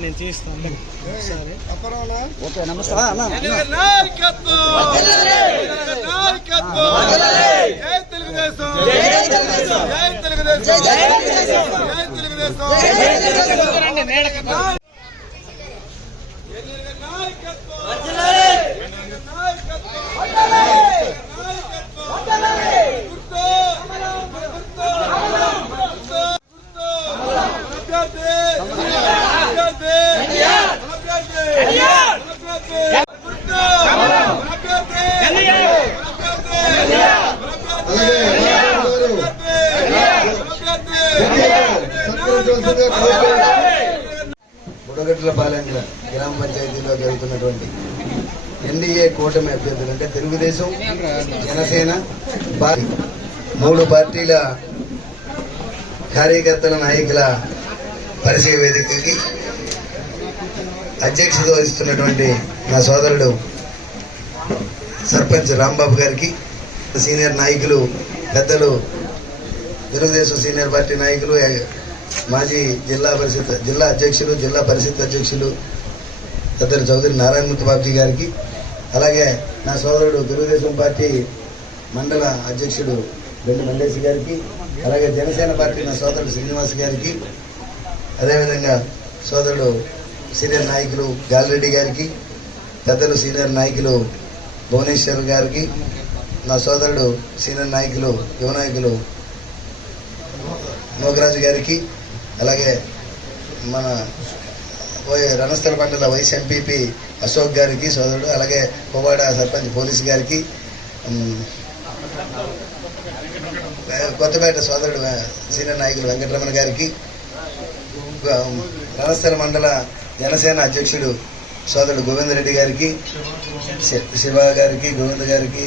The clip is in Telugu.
నేను చేస్తాను ఓకే నమస్కారం బుడగట్లపాలెం గ్రామ పంచాయతీలో జరుగుతున్నటువంటి ఎన్డీఏ కూటమి అభ్యర్థులు అంటే తెలుగుదేశం, జనసేన, మూడు పార్టీల కార్యకర్తల నాయకుల పరిచయ వేదికకి అధ్యక్షత వహిస్తున్నటువంటి నా సోదరుడు సర్పంచ్ రాంబాబు గారికి, సీనియర్ నాయకులు పెద్దలు తెలుగుదేశం సీనియర్ పార్టీ నాయకులు, మాజీ జిల్లా అధ్యక్షులు, జిల్లా పరిషత్ అధ్యక్షులు పెద్దలు చౌదరి నారాయణమూర్తి బాబుజీ గారికి, అలాగే నా సోదరుడు తెలుగుదేశం పార్టీ మండల అధ్యక్షుడు బెండి మల్లేశ్ గారికి, అలాగే జనసేన పార్టీ నా సోదరుడు శ్రీనివాస్ గారికి, అదేవిధంగా సోదరుడు సీనియర్ నాయకులు గాలిరెడ్డి గారికి, పెద్దలు సీనియర్ నాయకులు భువనేశ్వర్ గారికి, నా సోదరుడు సీనియర్ నాయకులు యువ నాయకులు నోగరాజు గారికి, అలాగే మన రణస్థల మండల వైస్ ఎంపీపీ అశోక్ గారికి సోదరుడు, అలాగే కోవాడ సర్పంచ్ పోలీసు గారికి, కొత్తపేట సోదరుడు సీనియర్ నాయకులు వెంకటరమణ గారికి, రణస్థల మండల జనసేన అధ్యక్షుడు సోదరుడు గోవిందరెడ్డి గారికి, శివ గారికి, గోవింద్ గారికి,